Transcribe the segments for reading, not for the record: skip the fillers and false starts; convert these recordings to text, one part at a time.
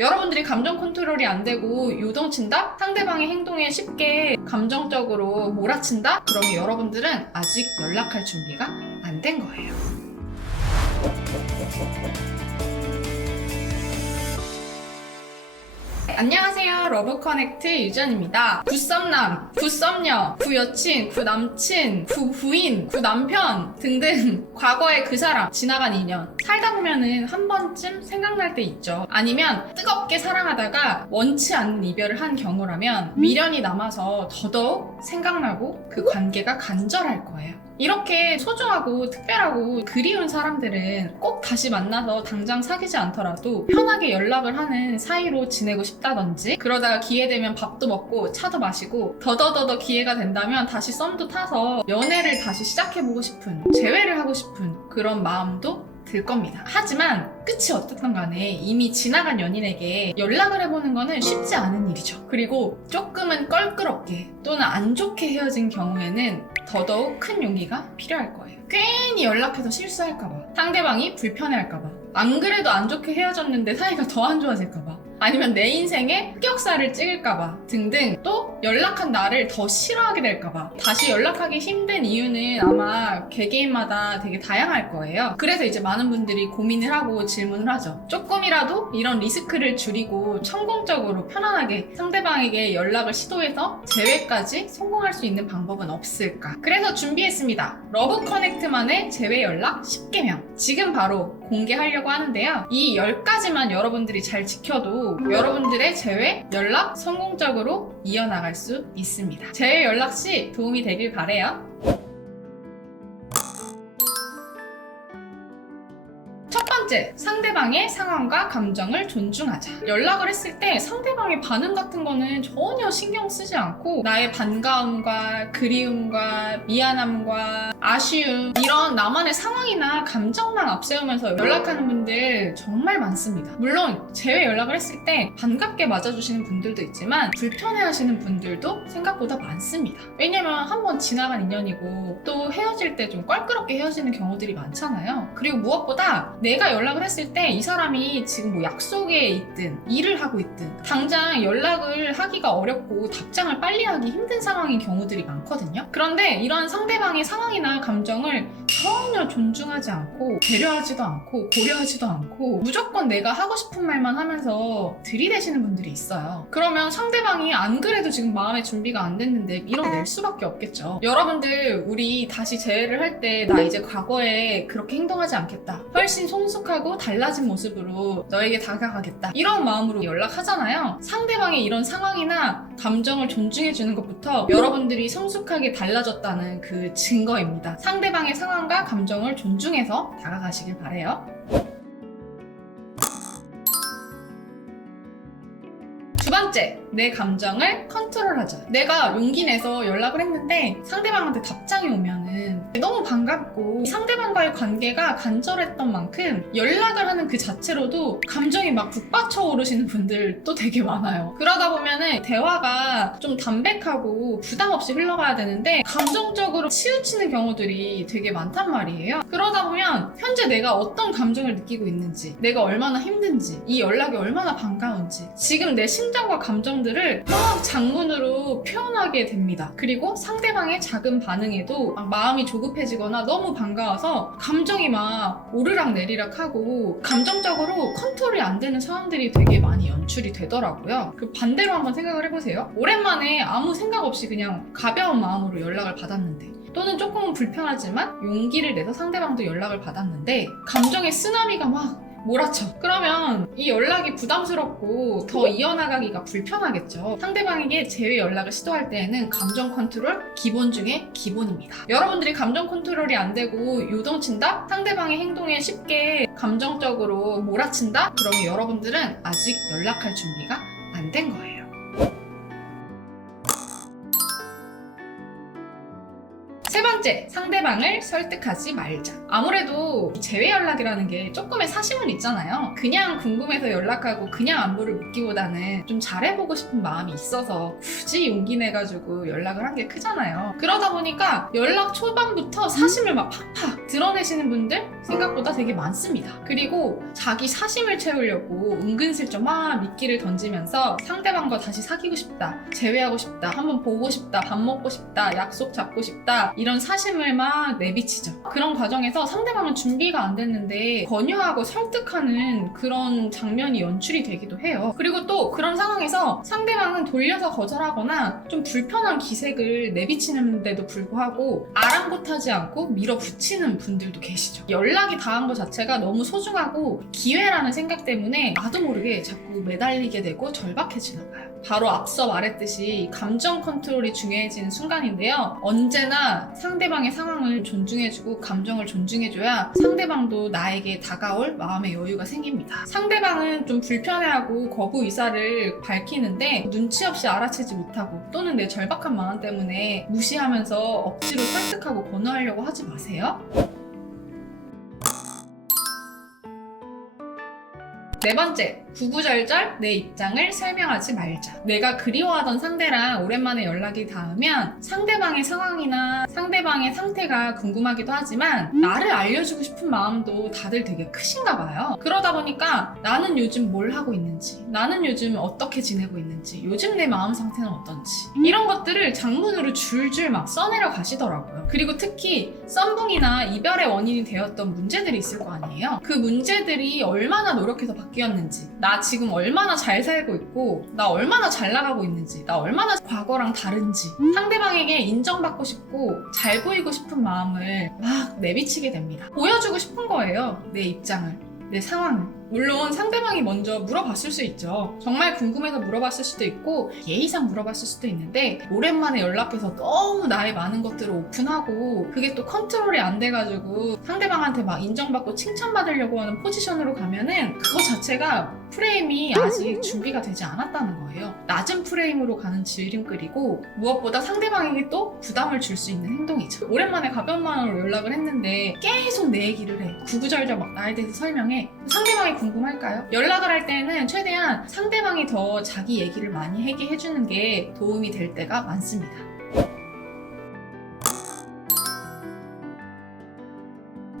여러분들이 감정 컨트롤이 안 되고 요동친다? 상대방의 행동에 쉽게 감정적으로 몰아친다? 그러면 여러분들은 아직 연락할 준비가 안 된 거예요. 안녕하세요. 러브커넥트 유전입니다. 구썸남, 구썸녀, 구여친, 구남친, 구부인, 구남편 등등 과거의 그 사람, 지나간 인연 살다 보면은 한 번쯤 생각날 때 있죠. 아니면 뜨겁게 사랑하다가 원치 않는 이별을 한 경우라면 미련이 남아서 더더욱 생각나고 그 관계가 간절할 거예요. 이렇게 소중하고 특별하고 그리운 사람들은 꼭 다시 만나서 당장 사귀지 않더라도 편하게 연락을 하는 사이로 지내고 싶다든지, 그러다가 기회 되면 밥도 먹고 차도 마시고 더더더더 기회가 된다면 다시 썸도 타서 연애를 다시 시작해보고 싶은, 재회를 하고 싶은 그런 마음도 들 겁니다. 하지만 끝이 어떻든 간에 이미 지나간 연인에게 연락을 해보는 거는 쉽지 않은 일이죠. 그리고 조금은 껄끄럽게 또는 안 좋게 헤어진 경우에는 더더욱 큰 용기가 필요할 거예요. 괜히 연락해서 실수할까봐, 상대방이 불편해할까봐, 안 그래도 안 좋게 헤어졌는데 사이가 더 안 좋아질까봐, 아니면 내 인생에 흑역사를 찍을까봐 등등, 또 연락한 나를 더 싫어하게 될까봐. 다시 연락하기 힘든 이유는 아마 개개인마다 되게 다양할 거예요. 그래서 이제 많은 분들이 고민을 하고 질문을 하죠. 조금이라도 이런 리스크를 줄이고 성공적으로 편안하게 상대방에게 연락을 시도해서 재회까지 성공할 수 있는 방법은 없을까? 그래서 준비했습니다. 러브커넥트만의 재회 연락 10개명 지금 바로 공개하려고 하는데요. 이 10가지만 여러분들이 잘 지켜도 여러분들의 재회 연락 성공적으로 이어나갈 수 있습니다. 재회 연락 시 도움이 되길 바래요. 첫 번째, 상대방의 상황과 감정을 존중하자. 연락을 했을 때 상대방의 반응 같은 거는 전혀 신경 쓰지 않고 나의 반가움과 그리움과 미안함과 아쉬움, 이런 나만의 상황이나 감정만 앞세우면서 연락하는 분들 정말 많습니다. 물론 재회 연락을 했을 때 반갑게 맞아주시는 분들도 있지만 불편해하시는 분들도 생각보다 많습니다. 왜냐면 한번 지나간 인연이고 또 헤어질 때 좀 껄끄럽게 헤어지는 경우들이 많잖아요. 그리고 무엇보다 내가 연락을 했을 때 이 사람이 지금 뭐 약속에 있든 일을 하고 있든 당장 연락을 하기가 어렵고 답장을 빨리 하기 힘든 상황인 경우들이 많거든요. 그런데 이런 상대방의 상황이나 감정을 전혀 존중하지 않고 배려하지도 않고 고려하지도 않고 무조건 내가 하고 싶은 말만 하면서 들이대시는 분들이 있어요. 그러면 상대방이 안 그래도 지금 마음의 준비가 안 됐는데 밀어낼 수밖에 없겠죠. 여러분들, 우리 다시 재회를 할 때 나 이제 과거에 그렇게 행동하지 않겠다, 훨씬 성숙하고 달라진 모습으로 너에게 다가가겠다, 이런 마음으로 연락하잖아요. 상대방의 이런 상황이나 감정을 존중해주는 것부터 여러분들이 성숙하게 달라졌다는 그 증거입니다. 상대방의 상황과 감정을 존중해서 다가가시길 바래요. 두 번째, 내 감정을 컨트롤하자. 내가 용기 내서 연락을 했는데 상대방한테 답장이 오면은 너무 반갑고 상대방과의 관계가 간절했던 만큼 연락을 하는 그 자체로도 감정이 막 북받쳐 오르시는 분들도 되게 많아요. 그러다 보면은 대화가 좀 담백하고 부담 없이 흘러가야 되는데 감정적으로 치우치는 경우들이 되게 많단 말이에요. 그러다 보면 현재 내가 어떤 감정을 느끼고 있는지, 내가 얼마나 힘든지, 이 연락이 얼마나 반가운지, 지금 내 심정과 감정들을 막 장문으로 표현하게 됩니다. 그리고 상대방의 작은 반응에도 막 마음이 조급해지거나 너무 반가워서 감정이 막 오르락 내리락 하고 감정적으로 컨트롤이 안 되는 상황들이 되게 많이 연출이 되더라고요. 그 반대로 한번 생각을 해보세요. 오랜만에 아무 생각 없이 그냥 가벼운 마음으로 연락을 받았는데, 또는 조금은 불편하지만 용기를 내서 상대방도 연락을 받았는데 감정의 쓰나미가 막 몰아쳐. 그러면 이 연락이 부담스럽고 더 이어나가기가 불편하겠죠. 상대방에게 재회 연락을 시도할 때에는 감정 컨트롤 기본 중에 기본입니다. 여러분들이 감정 컨트롤이 안 되고 요동친다? 상대방의 행동에 쉽게 감정적으로 몰아친다? 그러면 여러분들은 아직 연락할 준비가 안 된 거예요. 세 번째, 번째, 상대방을 설득하지 말자. 아무래도 재회 연락이라는 게 조금의 사심은 있잖아요. 그냥 궁금해서 연락하고 그냥 안부를 묻기보다는 좀 잘해보고 싶은 마음이 있어서 굳이 용기 내가지고 연락을 한 게 크잖아요. 그러다 보니까 연락 초반부터 사심을 막 팍팍 드러내시는 분들 생각보다 되게 많습니다. 그리고 자기 사심을 채우려고 은근슬쩍 막 미끼를 던지면서 상대방과 다시 사귀고 싶다, 재회하고 싶다, 한번 보고 싶다, 밥 먹고 싶다, 약속 잡고 싶다, 이런 사심을 막 내비치죠. 그런 과정에서 상대방은 준비가 안 됐는데 권유하고 설득하는 그런 장면이 연출이 되기도 해요. 그리고 또 그런 상황에서 상대방은 돌려서 거절하거나 좀 불편한 기색을 내비치는데도 불구하고 아랑곳하지 않고 밀어붙이는 분들도 계시죠. 연락이 닿은 것 자체가 너무 소중하고 기회라는 생각 때문에 나도 모르게 자꾸 매달리게 되고 절박해지나 봐요. 바로 앞서 말했듯이 감정 컨트롤이 중요해지는 순간인데요. 언제나 상대방의 상황을 존중해주고 감정을 존중해줘야 상대방도 나에게 다가올 마음의 여유가 생깁니다. 상대방은 좀 불편해하고 거부 의사를 밝히는데 눈치 없이 알아채지 못하고 또는 내 절박한 마음 때문에 무시하면서 억지로 설득하고 권유하려고 하지 마세요. 네 번째, 구구절절 내 입장을 설명하지 말자. 내가 그리워하던 상대랑 오랜만에 연락이 닿으면 상대방의 상황이나 상대방의 상태가 궁금하기도 하지만 나를 알려주고 싶은 마음도 다들 되게 크신가 봐요. 그러다 보니까 나는 요즘 뭘 하고 있는지, 나는 요즘 어떻게 지내고 있는지, 요즘 내 마음 상태는 어떤지 이런 것들을 장문으로 줄줄 막 써내려 가시더라고요. 그리고 특히 썸붕이나 이별의 원인이 되었던 문제들이 있을 거 아니에요. 그 문제들이 얼마나 노력해서 바뀌었는지, 나 지금 얼마나 잘 살고 있고, 나 얼마나 잘 나가고 있는지, 나 얼마나 과거랑 다른지 상대방에게 인정받고 싶고 잘 보이고 싶은 마음을 막 내비치게 됩니다. 보여주고 싶은 거예요. 내 입장을, 내 상황을. 물론 상대방이 먼저 물어봤을 수 있죠. 정말 궁금해서 물어봤을 수도 있고 예의상 물어봤을 수도 있는데 오랜만에 연락해서 너무 나의 많은 것들을 오픈하고 그게 또 컨트롤이 안 돼가지고 상대방한테 막 인정받고 칭찬받으려고 하는 포지션으로 가면은 그거 자체가 프레임이 아직 준비가 되지 않았다는 거예요. 낮은 프레임으로 가는 지름길이고 무엇보다 상대방에게 또 부담을 줄 수 있는 행동이죠. 오랜만에 가벼운 마음으로 연락을 했는데 계속 내 얘기를 해. 구구절절 막 나에 대해서 설명해. 상대방이 궁금할까요? 연락을 할 때는 최대한 상대방이 더 자기 얘기를 많이 하게 해주는 게 도움이 될 때가 많습니다.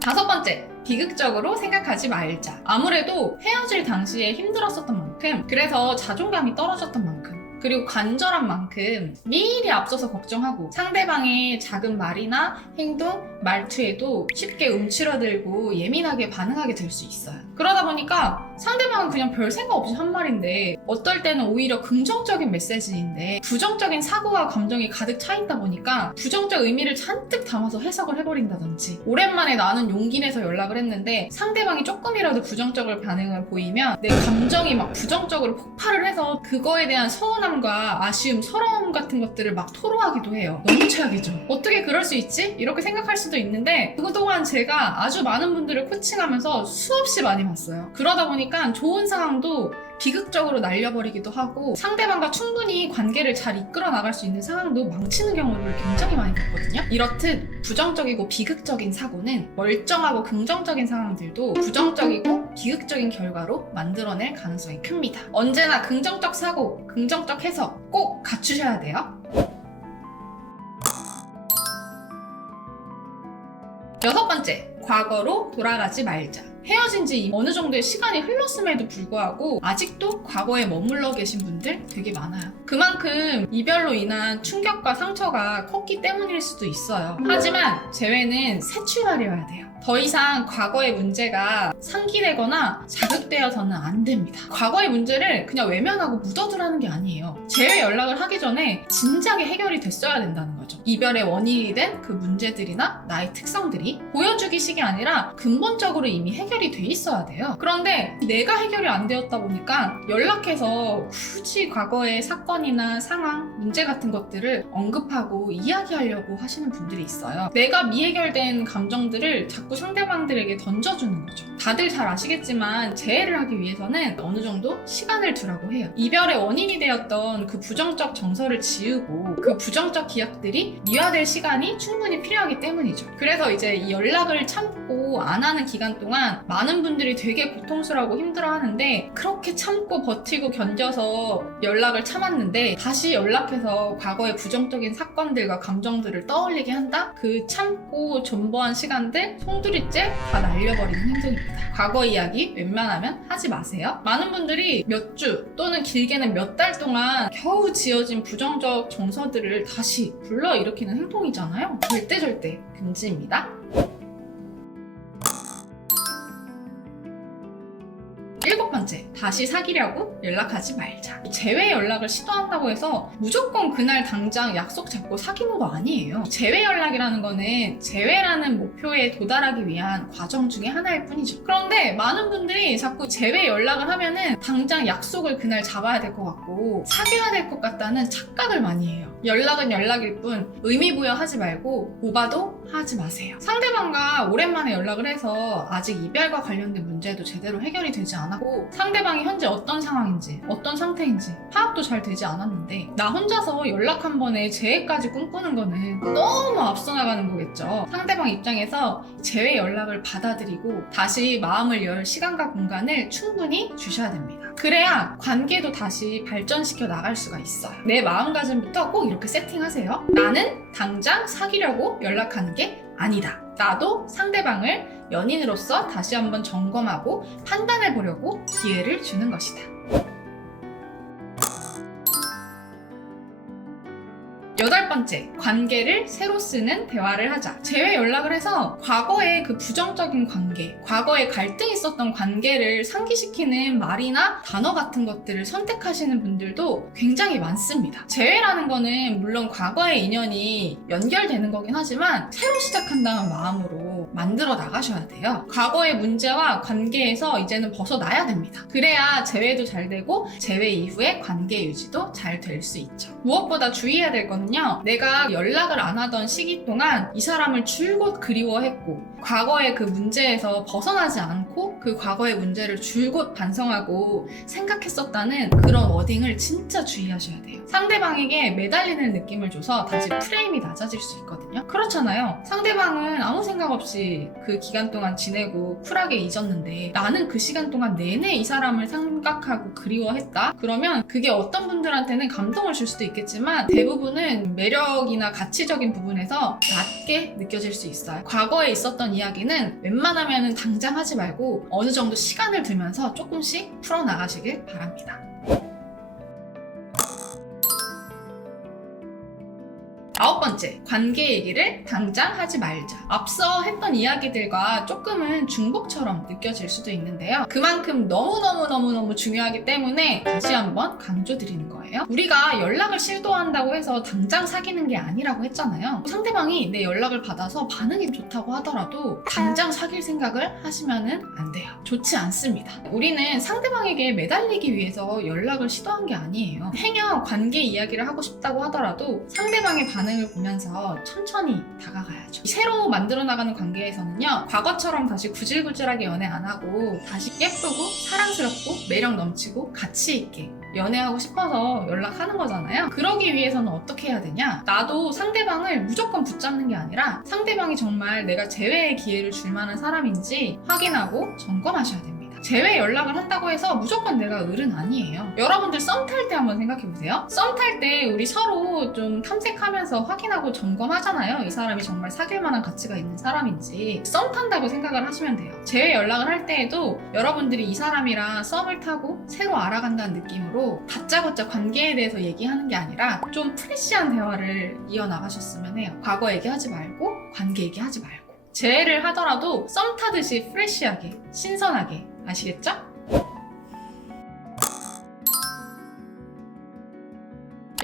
다섯 번째, 비극적으로 생각하지 말자. 아무래도 헤어질 당시에 힘들었었던 만큼, 그래서 자존감이 떨어졌던 만큼, 그리고 간절한 만큼 미리 앞서서 걱정하고 상대방의 작은 말이나 행동, 말투에도 쉽게 움츠러들고 예민하게 반응하게 될 수 있어요. 그러다 보니까 상대방은 그냥 별 생각 없이 한 말인데 어떨 때는 오히려 긍정적인 메시지인데 부정적인 사고와 감정이 가득 차 있다 보니까 부정적 의미를 잔뜩 담아서 해석을 해버린다든지, 오랜만에 나는 용기 내서 연락을 했는데 상대방이 조금이라도 부정적인 반응을 보이면 내 감정이 막 부정적으로 폭발을 해서 그거에 대한 서운함과 아쉬움, 서러움 같은 것들을 막 토로하기도 해요. 너무 최악이죠. 어떻게 그럴 수 있지? 이렇게 생각할 수도 있는데 그동안 제가 아주 많은 분들을 코칭하면서 수없이 많이 봤어요. 그러다 보니까 좋은 상황도 비극적으로 날려버리기도 하고 상대방과 충분히 관계를 잘 이끌어 나갈 수 있는 상황도 망치는 경우를 굉장히 많이 봤거든요. 이렇듯 부정적이고 비극적인 사고는 멀쩡하고 긍정적인 상황들도 부정적이고 비극적인 결과로 만들어낼 가능성이 큽니다. 언제나 긍정적 사고, 긍정적 해석 꼭 갖추셔야 돼요. 여섯 번째, 과거로 돌아가지 말자. 헤어진 지 어느 정도의 시간이 흘렀음에도 불구하고 아직도 과거에 머물러 계신 분들 되게 많아요. 그만큼 이별로 인한 충격과 상처가 컸기 때문일 수도 있어요. 하지만 재회는 새 출발이어야 돼요. 더 이상 과거의 문제가 상기되거나 자극되어서는 안 됩니다. 과거의 문제를 그냥 외면하고 묻어두라는 게 아니에요. 재회 연락을 하기 전에 진작에 해결이 됐어야 된다는 거죠. 이별의 원인이 된 그 문제들이나 나의 특성들이 보여주기식이 아니라 근본적으로 이미 해결이 돼 있어야 돼요. 그런데 내가 해결이 안 되었다 보니까 연락해서 굳이 과거의 사건이나 상황, 문제 같은 것들을 언급하고 이야기하려고 하시는 분들이 있어요. 내가 미해결된 감정들을 자꾸 자꾸 상대방들에게 던져주는 거죠. 다들 잘 아시겠지만 재회를 하기 위해서는 어느 정도 시간을 두라고 해요. 이별의 원인이 되었던 그 부정적 정서를 지우고 그 부정적 기억들이 미화될 시간이 충분히 필요하기 때문이죠. 그래서 이제 이 연락을 참고 안 하는 기간 동안 많은 분들이 되게 고통스러워하고 힘들어하는데, 그렇게 참고 버티고 견뎌서 연락을 참았는데 다시 연락해서 과거의 부정적인 사건들과 감정들을 떠올리게 한다? 그 참고 존버한 시간들 송두리째 다 날려버리는 행동입니다. 과거 이야기 웬만하면 하지 마세요. 많은 분들이 몇 주 또는 길게는 몇 달 동안 겨우 지어진 부정적 정서들을 다시 불러일으키는 행동이잖아요. 절대 금지입니다. 일곱 번째, 다시 사귀려고 연락하지 말자. 재회 연락을 시도한다고 해서 무조건 그날 당장 약속 잡고 사귀는 거 아니에요. 재회 연락이라는 거는 재회라는 목표에 도달하기 위한 과정 중에 하나일 뿐이죠. 그런데 많은 분들이 자꾸 재회 연락을 하면은 당장 약속을 그날 잡아야 될 것 같고 사귀어야 될 것 같다는 착각을 많이 해요. 연락은 연락일 뿐 의미 부여하지 말고 오바도 하지 마세요. 상대방과 오랜만에 연락을 해서 아직 이별과 관련된 문제도 제대로 해결이 되지 않았고 상대방이 현재 어떤 상황인지 어떤 상태인지 파악도 잘 되지 않았는데 나 혼자서 연락 한 번에 재회까지 꿈꾸는 거는 너무 앞서 나가는 거겠죠. 상대방 입장에서 재회 연락을 받아들이고 다시 마음을 열 시간과 공간을 충분히 주셔야 됩니다. 그래야 관계도 다시 발전시켜 나갈 수가 있어요. 내 마음가짐부터 꼭 이렇게 세팅하세요. 나는 당장 사귀려고 연락하는 게 아니다. 나도 상대방을 연인으로서 다시 한번 점검하고 판단해 보려고 기회를 주는 것이다. 여덟 번째, 관계를 새로 쓰는 대화를 하자. 재회 연락을 해서 과거의 그 부정적인 관계, 과거에 갈등이 있었던 관계를 상기시키는 말이나 단어 같은 것들을 선택하시는 분들도 굉장히 많습니다. 재회라는 거는 물론 과거의 인연이 연결되는 거긴 하지만 새로 시작한다는 마음으로 만들어 나가셔야 돼요. 과거의 문제와 관계에서 이제는 벗어나야 됩니다. 그래야 재회도 잘 되고 재회 이후에 관계 유지도 잘 될 수 있죠. 무엇보다 주의해야 될 거는요, 내가 연락을 안 하던 시기 동안 이 사람을 줄곧 그리워했고 과거의 그 문제에서 벗어나지 않고 그 과거의 문제를 줄곧 반성하고 생각했었다는 그런 워딩을 진짜 주의하셔야 돼요. 상대방에게 매달리는 느낌을 줘서 다시 프레임이 낮아질 수 있거든요. 그렇잖아요. 상대방은 아무 생각 없이 그 기간 동안 지내고 쿨하게 잊었는데 나는 그 시간 동안 내내 이 사람을 생각하고 그리워했다? 그러면 그게 어떤 분들한테는 감동을 줄 수도 있겠지만 대부분은 매력이나 가치적인 부분에서 낮게 느껴질 수 있어요. 과거에 있었던 이야기는 웬만하면 당장 하지 말고 어느 정도 시간을 두면서 조금씩 풀어나가시길 바랍니다. 아홉 번째, 관계 얘기를 당장 하지 말자. 앞서 했던 이야기들과 조금은 중복처럼 느껴질 수도 있는데요. 그만큼 너무너무 중요하기 때문에 다시 한번 강조드리는 거예요. 우리가 연락을 시도한다고 해서 당장 사귀는 게 아니라고 했잖아요. 상대방이 내 연락을 받아서 반응이 좋다고 하더라도 당장 사귈 생각을 하시면은 안 돼요. 좋지 않습니다. 우리는 상대방에게 매달리기 위해서 연락을 시도한 게 아니에요. 행여 관계 이야기를 하고 싶다고 하더라도 상대방의 반응을 보면서 천천히 다가가야죠. 새로 만들어 나가는 관계에서는요, 과거처럼 다시 구질구질하게 연애 안 하고 다시 예쁘고 사랑스럽고 매력 넘치고 가치 있게 연애하고 싶어서 연락하는 거잖아요. 그러기 위해서는 어떻게 해야 되냐? 나도 상대방을 무조건 붙잡는 게 아니라 상대방이 정말 내가 재회의 기회를 줄 만한 사람인지 확인하고 점검하셔야 됩니다. 재회 연락을 한다고 해서 무조건 내가 을은 아니에요. 여러분들 썸 탈 때 한번 생각해보세요. 썸 탈 때 우리 서로 좀 탐색하면서 확인하고 점검하잖아요. 이 사람이 정말 사귈 만한 가치가 있는 사람인지. 썸 탄다고 생각을 하시면 돼요. 재회 연락을 할 때에도 여러분들이 이 사람이랑 썸을 타고 새로 알아간다는 느낌으로 다짜고짜 관계에 대해서 얘기하는 게 아니라 좀 프레시한 대화를 이어나가셨으면 해요. 과거 얘기하지 말고 관계 얘기하지 말고. 재회를 하더라도 썸 타듯이 프레시하게, 신선하게. 아시겠죠?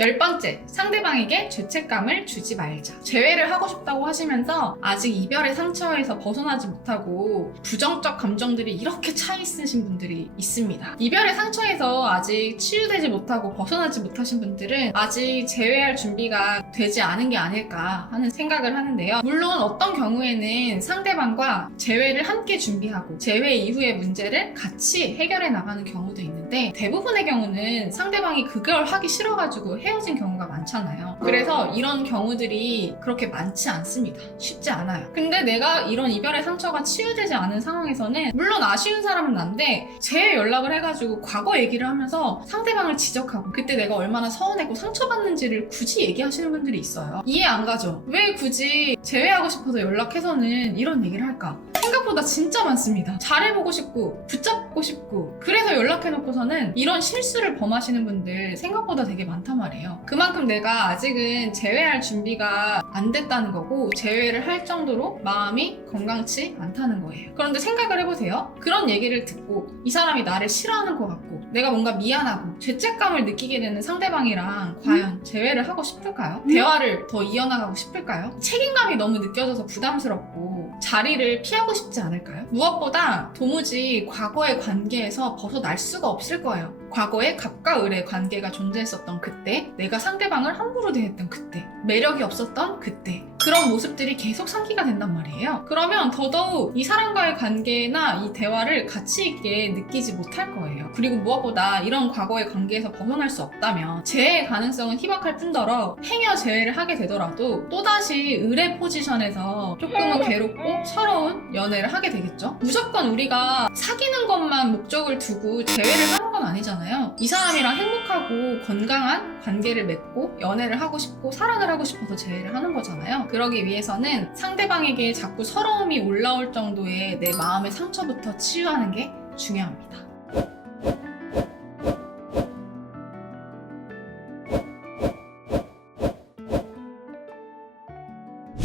10번째, 상대방에게 죄책감을 주지 말자. 재회를 하고 싶다고 하시면서 아직 이별의 상처에서 벗어나지 못하고 부정적 감정들이 이렇게 차 있으신 분들이 있습니다. 이별의 상처에서 아직 치유되지 못하고 벗어나지 못하신 분들은 아직 재회할 준비가 되지 않은 게 아닐까 하는 생각을 하는데요. 물론 어떤 경우에는 상대방과 재회를 함께 준비하고 재회 이후의 문제를 같이 해결해 나가는 경우도 있는데, 대부분의 경우는 상대방이 그걸 하기 싫어가지고 헤어진 경우가 많잖아요. 그래서 이런 경우들이 그렇게 많지 않습니다. 쉽지 않아요. 근데 내가 이런 이별의 상처가 치유되지 않은 상황에서는 물론 아쉬운 사람은 난데 재회 연락을 해가지고 과거 얘기를 하면서 상대방을 지적하고 그때 내가 얼마나 서운했고 상처받는지를 굳이 얘기하시는 분들이 있어요. 이해 안 가죠? 왜 굳이 재회하고 싶어서 연락해서는 이런 얘기를 할까? 생각보다 진짜 많습니다. 잘해보고 싶고 붙잡고 싶고 그래서 연락해놓고서는 이런 실수를 범하시는 분들 생각보다 되게 많단 말이에요. 그만큼 내가 아직은 재회할 준비가 안 됐다는 거고 재회를 할 정도로 마음이 건강치 않다는 거예요. 그런데 생각을 해보세요. 그런 얘기를 듣고 이 사람이 나를 싫어하는 것 같고 내가 뭔가 미안하고 죄책감을 느끼게 되는 상대방이랑 과연 재회를 하고 싶을까요? 대화를 더 이어나가고 싶을까요? 책임감이 너무 느껴져서 부담스럽고 자리를 피하고 싶지 않을까요? 무엇보다 도무지 과거의 관계에서 벗어날 수가 없을 거예요. 과거에 갑과 을의 관계가 존재했었던 그때, 내가 상대방을 함부로 대했던 그때, 매력이 없었던 그때, 그런 모습들이 계속 상기가 된단 말이에요. 그러면 더더욱 이 사람과의 관계나 이 대화를 가치 있게 느끼지 못할 거예요. 그리고 무엇보다 이런 과거의 관계에서 벗어날 수 없다면 재해의 가능성은 희박할 뿐더러 행여 재회를 하게 되더라도 또다시 을의 포지션에서 조금은 괴롭고 서러운 연애를 하게 되겠죠. 무조건 우리가 사귀는 것만 목적을 두고 재회를 하는 건 아니잖아요. 이 사람이랑 행복하고 건강한 관계를 맺고 연애를 하고 싶고 사랑을 하고 싶어서 재회를 하는 거잖아요. 그러기 위해서는 상대방에게 자꾸 서러움이 올라올 정도의 내 마음의 상처부터 치유하는 게 중요합니다.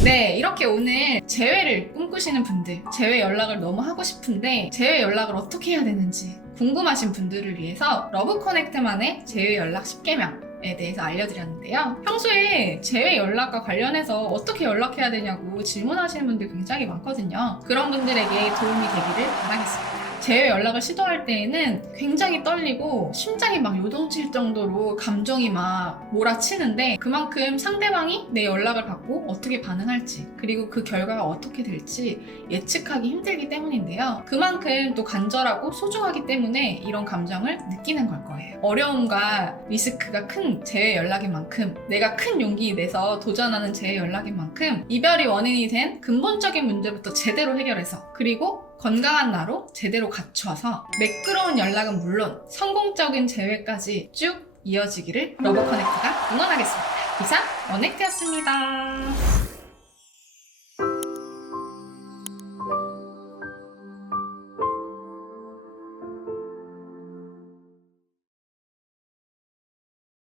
네, 이렇게 오늘 재회를 꿈꾸시는 분들, 재회 연락을 너무 하고 싶은데 재회 연락을 어떻게 해야 되는지 궁금하신 분들을 위해서 러브 커넥트만의 재회 연락 10계명에 대해서 알려드렸는데요. 평소에 재회 연락과 관련해서 어떻게 연락해야 되냐고 질문하시는 분들 굉장히 많거든요. 그런 분들에게 도움이 되기를 바라겠습니다. 재회 연락을 시도할 때에는 굉장히 떨리고 심장이 막 요동칠 정도로 감정이 막 몰아치는데 그만큼 상대방이 내 연락을 받고 어떻게 반응할지 그리고 그 결과가 어떻게 될지 예측하기 힘들기 때문인데요. 그만큼 또 간절하고 소중하기 때문에 이런 감정을 느끼는 걸 거예요. 어려움과 리스크가 큰 재회 연락인 만큼 내가 큰 용기 내서 도전하는 재회 연락인 만큼 이별이 원인이 된 근본적인 문제부터 제대로 해결해서 그리고 건강한 나로 제대로 갖춰서 매끄러운 연락은 물론 성공적인 재회까지 쭉 이어지기를 러브 커넥트가 응원하겠습니다. 이상 러넥트였습니다.